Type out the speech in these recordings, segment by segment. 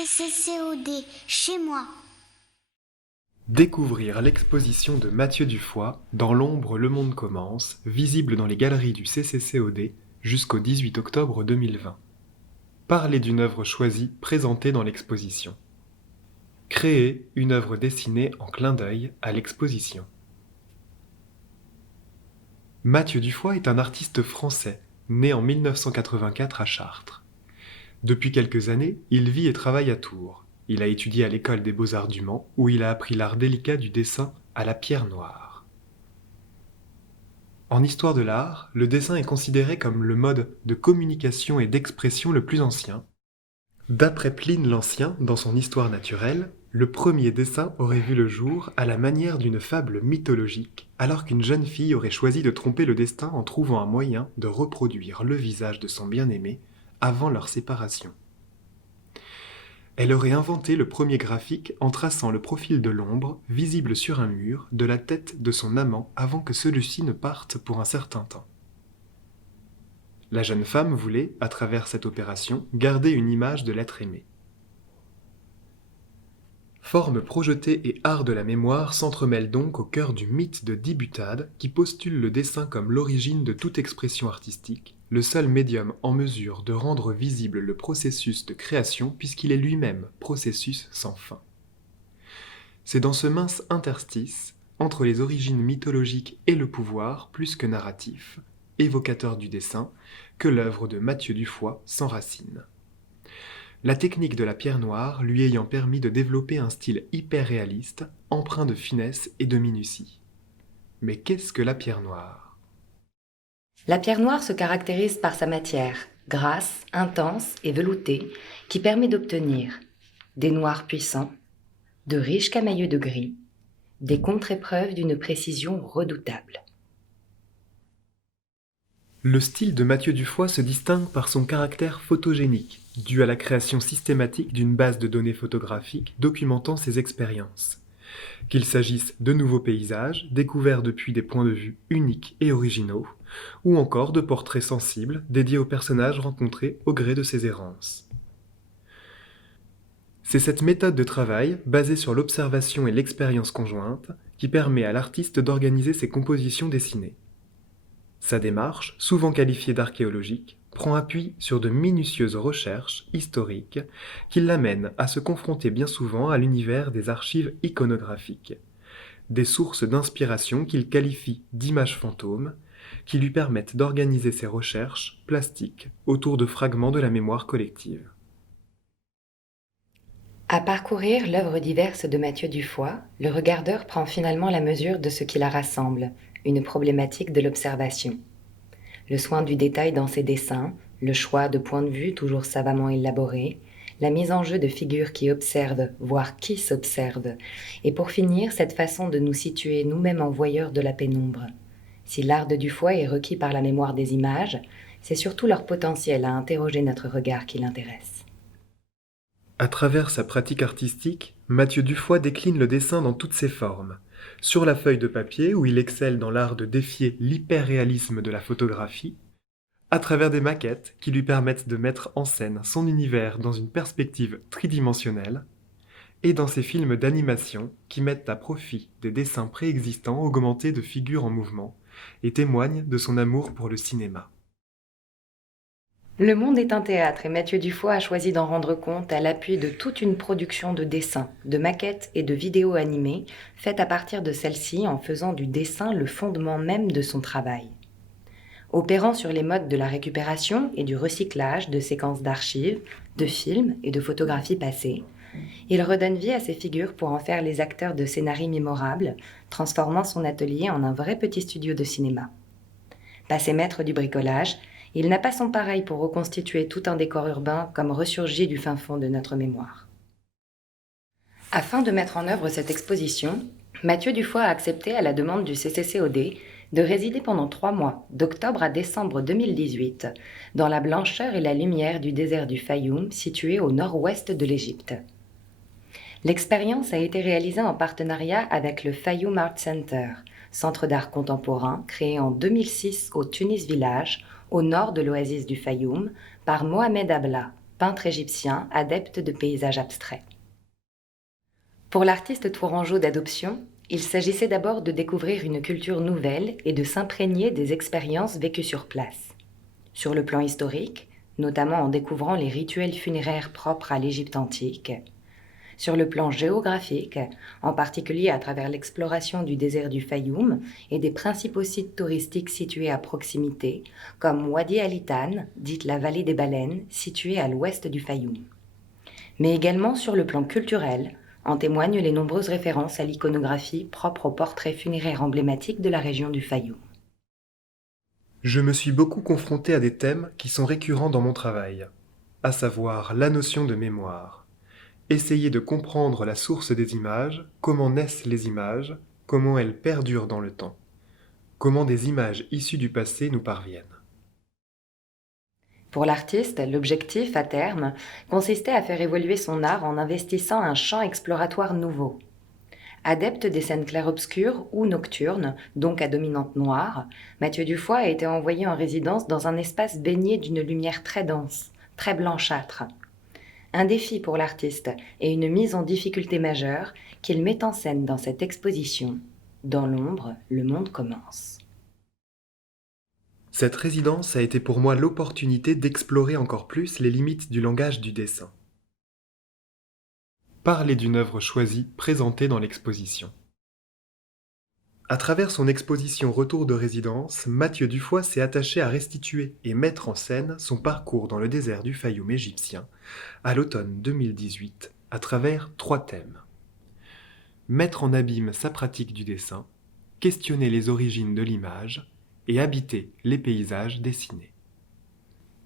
CCCOD, chez moi. Découvrir l'exposition de Mathieu Dufoy, Dans l'ombre le monde commence, visible dans les galeries du CCCOD jusqu'au 18 octobre 2020. Parler d'une œuvre choisie présentée dans l'exposition. Créer une œuvre dessinée en clin d'œil à l'exposition. Mathieu Dufoy est un artiste français, né en 1984 à Chartres. Depuis quelques années, il vit et travaille à Tours. Il a étudié à l'école des Beaux-Arts du Mans, où il a appris l'art délicat du dessin à la pierre noire. En histoire de l'art, le dessin est considéré comme le mode de communication et d'expression le plus ancien. D'après Pline l'Ancien, dans son Histoire naturelle, le premier dessin aurait vu le jour à la manière d'une fable mythologique, alors qu'une jeune fille aurait choisi de tromper le destin en trouvant un moyen de reproduire le visage de son bien-aimé avant leur séparation. Elle aurait inventé le premier graphique en traçant le profil de l'ombre, visible sur un mur, de la tête de son amant avant que celui-ci ne parte pour un certain temps. La jeune femme voulait, à travers cette opération, garder une image de l'être aimé. Forme projetée et art de la mémoire s'entremêlent donc au cœur du mythe de Dibutade qui postule le dessin comme l'origine de toute expression artistique, le seul médium en mesure de rendre visible le processus de création puisqu'il est lui-même processus sans fin. C'est dans ce mince interstice, entre les origines mythologiques et le pouvoir plus que narratif, évocateur du dessin, que l'œuvre de Mathieu Dufoy s'enracine. La technique de la pierre noire lui ayant permis de développer un style hyper-réaliste, empreint de finesse et de minutie. Mais qu'est-ce que la pierre noire ? La pierre noire se caractérise par sa matière, grasse, intense et veloutée, qui permet d'obtenir des noirs puissants, de riches camailleux de gris, des contre-épreuves d'une précision redoutable. Le style de Mathieu Dufoy se distingue par son caractère photogénique, dû à la création systématique d'une base de données photographiques documentant ses expériences. Qu'il s'agisse de nouveaux paysages, découverts depuis des points de vue uniques et originaux, ou encore de portraits sensibles dédiés aux personnages rencontrés au gré de ses errances. C'est cette méthode de travail, basée sur l'observation et l'expérience conjointe, qui permet à l'artiste d'organiser ses compositions dessinées. Sa démarche, souvent qualifiée d'archéologique, prend appui sur de minutieuses recherches historiques qui l'amènent à se confronter bien souvent à l'univers des archives iconographiques, des sources d'inspiration qu'il qualifie d'images fantômes, qui lui permettent d'organiser ses recherches plastiques autour de fragments de la mémoire collective. À parcourir l'œuvre diverse de Mathieu Dufoy, le regardeur prend finalement la mesure de ce qui la rassemble, une problématique de l'observation. Le soin du détail dans ses dessins, le choix de points de vue toujours savamment élaborés, la mise en jeu de figures qui observent, voire qui s'observent, et pour finir, cette façon de nous situer nous-mêmes en voyeurs de la pénombre. Si l'art de Dufoy est requis par la mémoire des images, c'est surtout leur potentiel à interroger notre regard qui l'intéresse. À travers sa pratique artistique, Mathieu Dufoy décline le dessin dans toutes ses formes. Sur la feuille de papier, où il excelle dans l'art de défier l'hyperréalisme de la photographie, à travers des maquettes qui lui permettent de mettre en scène son univers dans une perspective tridimensionnelle, et dans ses films d'animation qui mettent à profit des dessins préexistants augmentés de figures en mouvement et témoignent de son amour pour le cinéma. Le monde est un théâtre et Mathieu Dufoy a choisi d'en rendre compte à l'appui de toute une production de dessins, de maquettes et de vidéos animées faites à partir de celles-ci en faisant du dessin le fondement même de son travail. Opérant sur les modes de la récupération et du recyclage de séquences d'archives, de films et de photographies passées, il redonne vie à ses figures pour en faire les acteurs de scénarios mémorables, transformant son atelier en un vrai petit studio de cinéma. Passé maître du bricolage, il n'a pas son pareil pour reconstituer tout un décor urbain comme ressurgi du fin fond de notre mémoire. Afin de mettre en œuvre cette exposition, Mathieu Dufoy a accepté, à la demande du CCCOD, de résider pendant 3 mois, d'octobre à décembre 2018, dans la blancheur et la lumière du désert du Fayoum, situé au nord-ouest de l'Égypte. L'expérience a été réalisée en partenariat avec le Fayoum Art Center, centre d'art contemporain créé en 2006 au Tunis Village, au nord de l'oasis du Fayoum, par Mohamed Abla, peintre égyptien adepte de paysages abstraits. Pour l'artiste tourangeau d'adoption, il s'agissait d'abord de découvrir une culture nouvelle et de s'imprégner des expériences vécues sur place. Sur le plan historique, notamment en découvrant les rituels funéraires propres à l'Égypte antique. Sur le plan géographique, en particulier à travers l'exploration du désert du Fayoum et des principaux sites touristiques situés à proximité, comme Wadi Al-Hitan, dite la vallée des baleines, située à l'ouest du Fayoum. Mais également sur le plan culturel, en témoignent les nombreuses références à l'iconographie propre aux portraits funéraires emblématiques de la région du Fayoum. Je me suis beaucoup confronté à des thèmes qui sont récurrents dans mon travail, à savoir la notion de mémoire. Essayer de comprendre la source des images, comment naissent les images, comment elles perdurent dans le temps, comment des images issues du passé nous parviennent. Pour l'artiste, l'objectif, à terme, consistait à faire évoluer son art en investissant un champ exploratoire nouveau. Adepte des scènes clair-obscures ou nocturnes, donc à dominante noire, Mathieu Dufoy a été envoyé en résidence dans un espace baigné d'une lumière très dense, très blanchâtre. Un défi pour l'artiste et une mise en difficulté majeure qu'il met en scène dans cette exposition. Dans l'ombre, le monde commence. Cette résidence a été pour moi l'opportunité d'explorer encore plus les limites du langage du dessin. Parler d'une œuvre choisie présentée dans l'exposition. À travers son exposition Retour de résidence, Mathieu Dufoy s'est attaché à restituer et mettre en scène son parcours dans le désert du Fayoum égyptien à l'automne 2018 à travers 3 thèmes. Mettre en abîme sa pratique du dessin, questionner les origines de l'image et habiter les paysages dessinés.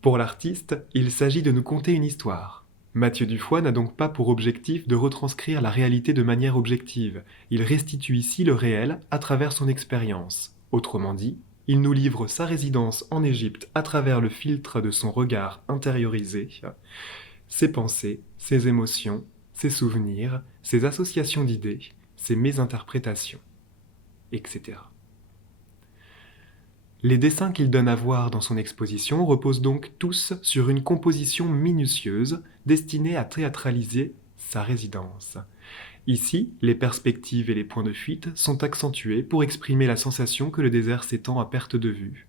Pour l'artiste, il s'agit de nous conter une histoire. Mathieu Dufoy n'a donc pas pour objectif de retranscrire la réalité de manière objective. Il restitue ici le réel à travers son expérience. Autrement dit, il nous livre sa résidence en Égypte à travers le filtre de son regard intériorisé, ses pensées, ses émotions, ses souvenirs, ses associations d'idées, ses mésinterprétations, etc. Les dessins qu'il donne à voir dans son exposition reposent donc tous sur une composition minutieuse destinée à théâtraliser sa résidence. Ici, les perspectives et les points de fuite sont accentués pour exprimer la sensation que le désert s'étend à perte de vue.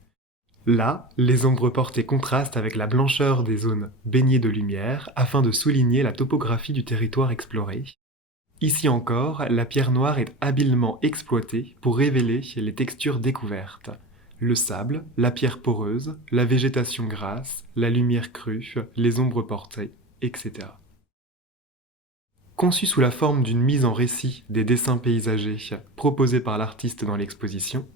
Là, les ombres portées contrastent avec la blancheur des zones baignées de lumière afin de souligner la topographie du territoire exploré. Ici encore, la pierre noire est habilement exploitée pour révéler les textures découvertes. Le sable, la pierre poreuse, la végétation grasse, la lumière crue, les ombres portées, etc. Conçu sous la forme d'une mise en récit des dessins paysagers proposés par l'artiste dans l'exposition,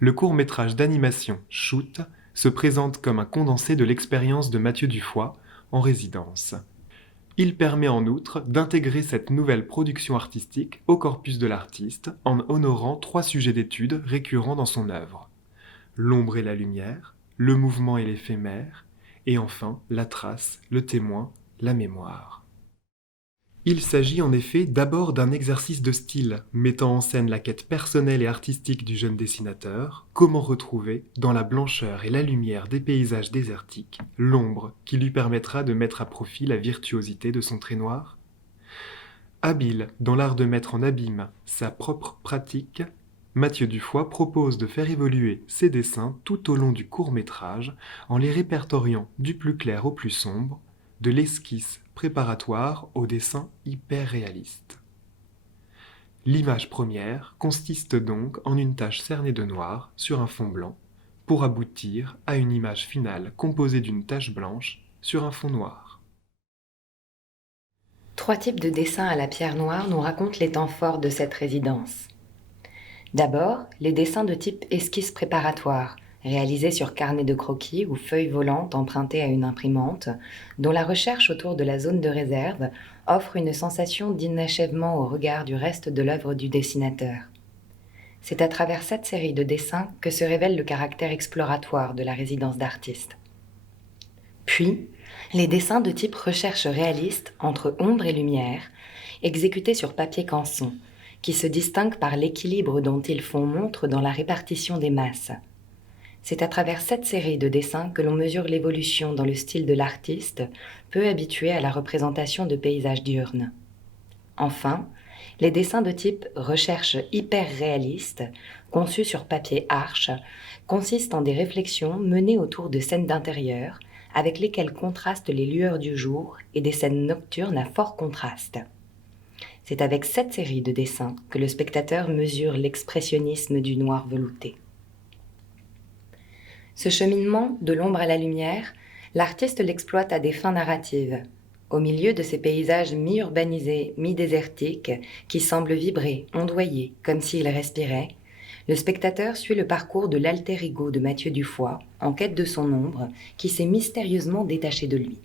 le court-métrage d'animation Shoot se présente comme un condensé de l'expérience de Mathieu Dufoy en résidence. Il permet en outre d'intégrer cette nouvelle production artistique au corpus de l'artiste en honorant 3 sujets d'étude récurrents dans son œuvre. L'ombre et la lumière, le mouvement et l'éphémère, et enfin la trace, le témoin, la mémoire. Il s'agit en effet d'abord d'un exercice de style, mettant en scène la quête personnelle et artistique du jeune dessinateur, comment retrouver, dans la blancheur et la lumière des paysages désertiques, l'ombre qui lui permettra de mettre à profit la virtuosité de son trait noir. Habile dans l'art de mettre en abîme sa propre pratique, Mathieu Dufoy propose de faire évoluer ses dessins tout au long du court-métrage en les répertoriant du plus clair au plus sombre, de l'esquisse préparatoire au dessin hyper réaliste. L'image première consiste donc en une tache cernée de noir sur un fond blanc pour aboutir à une image finale composée d'une tache blanche sur un fond noir. 3 types de dessins à la pierre noire nous racontent les temps forts de cette résidence. D'abord, les dessins de type esquisse préparatoire, réalisés sur carnet de croquis ou feuilles volantes empruntées à une imprimante, dont la recherche autour de la zone de réserve offre une sensation d'inachèvement au regard du reste de l'œuvre du dessinateur. C'est à travers cette série de dessins que se révèle le caractère exploratoire de la résidence d'artiste. Puis, les dessins de type recherche réaliste entre ombre et lumière, exécutés sur papier canson, qui se distinguent par l'équilibre dont ils font montre dans la répartition des masses. C'est à travers cette série de dessins que l'on mesure l'évolution dans le style de l'artiste, peu habitué à la représentation de paysages diurnes. Enfin, les dessins de type recherche hyper réaliste, conçus sur papier arche, consistent en des réflexions menées autour de scènes d'intérieur, avec lesquelles contrastent les lueurs du jour et des scènes nocturnes à fort contraste. C'est avec cette série de dessins que le spectateur mesure l'expressionnisme du noir velouté. Ce cheminement de l'ombre à la lumière, l'artiste l'exploite à des fins narratives. Au milieu de ces paysages mi-urbanisés, mi-désertiques, qui semblent vibrer, ondoyer, comme s'ils respiraient, le spectateur suit le parcours de l'alter ego de Mathieu Dufoy, en quête de son ombre, qui s'est mystérieusement détaché de lui.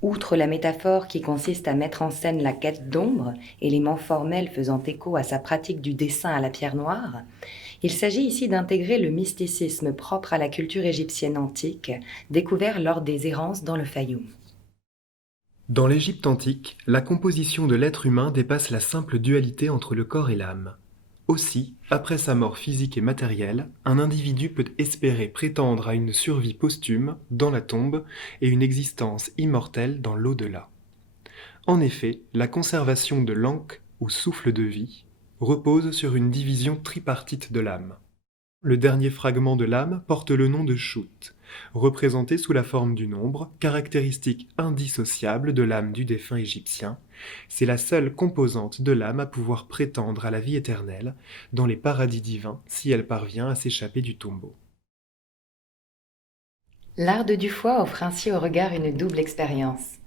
Outre la métaphore qui consiste à mettre en scène la quête d'ombre, élément formel faisant écho à sa pratique du dessin à la pierre noire, il s'agit ici d'intégrer le mysticisme propre à la culture égyptienne antique, découvert lors des errances dans le Fayoum. Dans l'Égypte antique, la composition de l'être humain dépasse la simple dualité entre le corps et l'âme. Aussi, après sa mort physique et matérielle, un individu peut espérer prétendre à une survie posthume dans la tombe et une existence immortelle dans l'au-delà. En effet, la conservation de l'ankh ou souffle de vie repose sur une division tripartite de l'âme. Le dernier fragment de l'âme porte le nom de Shut, représenté sous la forme du nombre, caractéristique indissociable de l'âme du défunt égyptien. C'est la seule composante de l'âme à pouvoir prétendre à la vie éternelle dans les paradis divins si elle parvient à s'échapper du tombeau. L'art de Dufoy offre ainsi au regard une double expérience.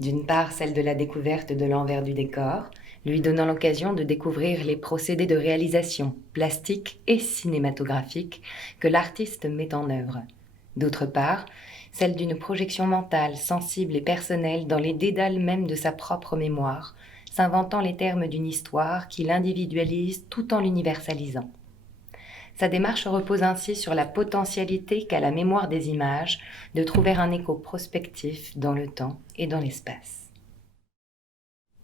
D'une part, celle de la découverte de l'envers du décor, lui donnant l'occasion de découvrir les procédés de réalisation, plastique et cinématographique, que l'artiste met en œuvre. D'autre part, celle d'une projection mentale, sensible et personnelle dans les dédales même de sa propre mémoire, s'inventant les termes d'une histoire qu'il individualise tout en l'universalisant. Sa démarche repose ainsi sur la potentialité qu'a la mémoire des images de trouver un écho prospectif dans le temps et dans l'espace.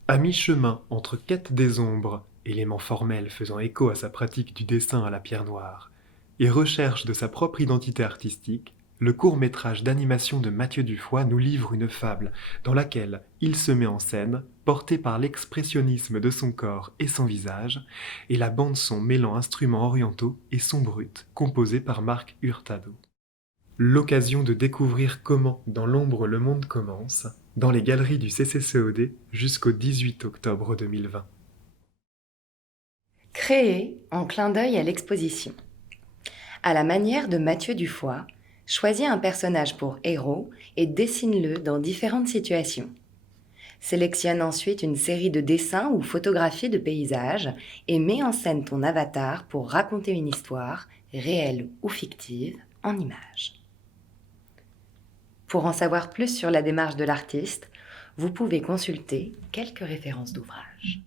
À mi-chemin entre quête des ombres, élément formel faisant écho à sa pratique du dessin à la pierre noire, et recherche de sa propre identité artistique, le court-métrage d'animation de Mathieu Dufoy nous livre une fable dans laquelle il se met en scène, porté par l'expressionnisme de son corps et son visage, et la bande-son mêlant instruments orientaux et sons bruts, composés par Marc Hurtado. L'occasion de découvrir comment dans l'ombre le monde commence, dans les galeries du CCCOD jusqu'au 18 octobre 2020. Créé en clin d'œil à l'exposition. À la manière de Mathieu Dufoy, choisis un personnage pour héros et dessine-le dans différentes situations. Sélectionne ensuite une série de dessins ou photographies de paysages et mets en scène ton avatar pour raconter une histoire, réelle ou fictive, en images. Pour en savoir plus sur la démarche de l'artiste, vous pouvez consulter quelques références d'ouvrages.